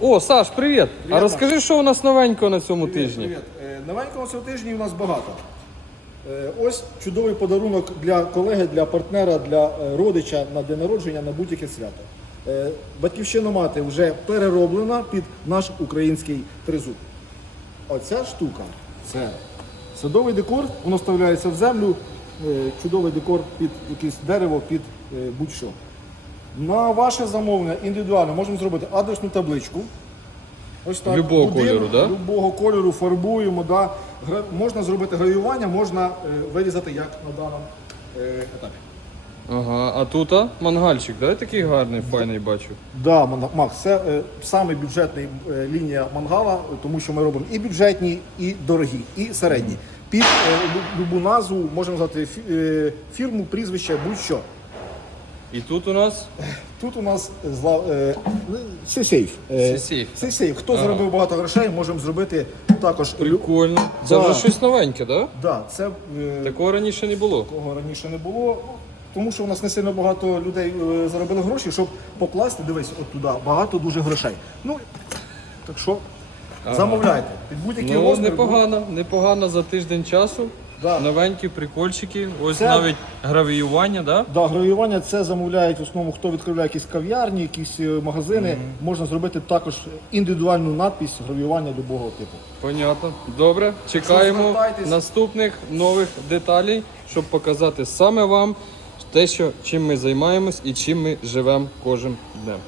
О, Саш, привіт! А Привіт, розкажи, що у нас новенького на цьому тижні? Привіт. Е, Новенького цього тижні у нас багато. Е, Ось чудовий подарунок для колеги, для партнера, для е, родича на день народження на будь-яке свято. Е, Батьківщина мати вже перероблена під наш український тризуб. Оця штука це садовий декор, воно вставляється в землю, е, чудовий декор під якесь дерево, під е, будь-що. На ваше замовлення індивідуально можемо зробити адресну табличку. Ось так. Любого Будинок, кольору, да? Любого кольору фарбуємо. Да. Гра- Можна зробити гравіювання, можна е, вирізати як на даному е, етапі. Ага, а тут а? мангальчик, да? Такий гарний, файний бачу. Да, Макс, це е, саме бюджетна е, лінія мангала, тому що ми робимо і бюджетні, і дорогі, і середні. Під е, лю- любу назву можемо назвати фі- е, фірму, прізвище, будь-що. І тут у нас Тут у нас зла, е, сейф. Е, Сейф. Сейф. Хто Ага. заробив багато грошей, можемо зробити також. прикольно. Це Да. вже щось новеньке, да? Да, це е, Такого раніше не було. такого раніше не було. Ну, Тому що у нас не сильно багато людей е, заробили гроші, щоб покласти, дивись, от туди багато дуже грошей. Ну, так що замовляйте. Під будь-який Ну, розмір. непогано, непогано за тиждень часу. Да. Новенькі прикольчики. Ось Це- навіть гравіювання, да? Да, гравіювання це замовляють в основному, хто відкриває якісь кав'ярні, якісь е, магазини. Можна зробити також індивідуальну надпись гравіювання будь-якого типу. Понятно. Добре, чекаємо звертайтесь. наступних нових деталей, щоб показати саме вам те, що чим ми займаємось і чим ми живемо кожен днем.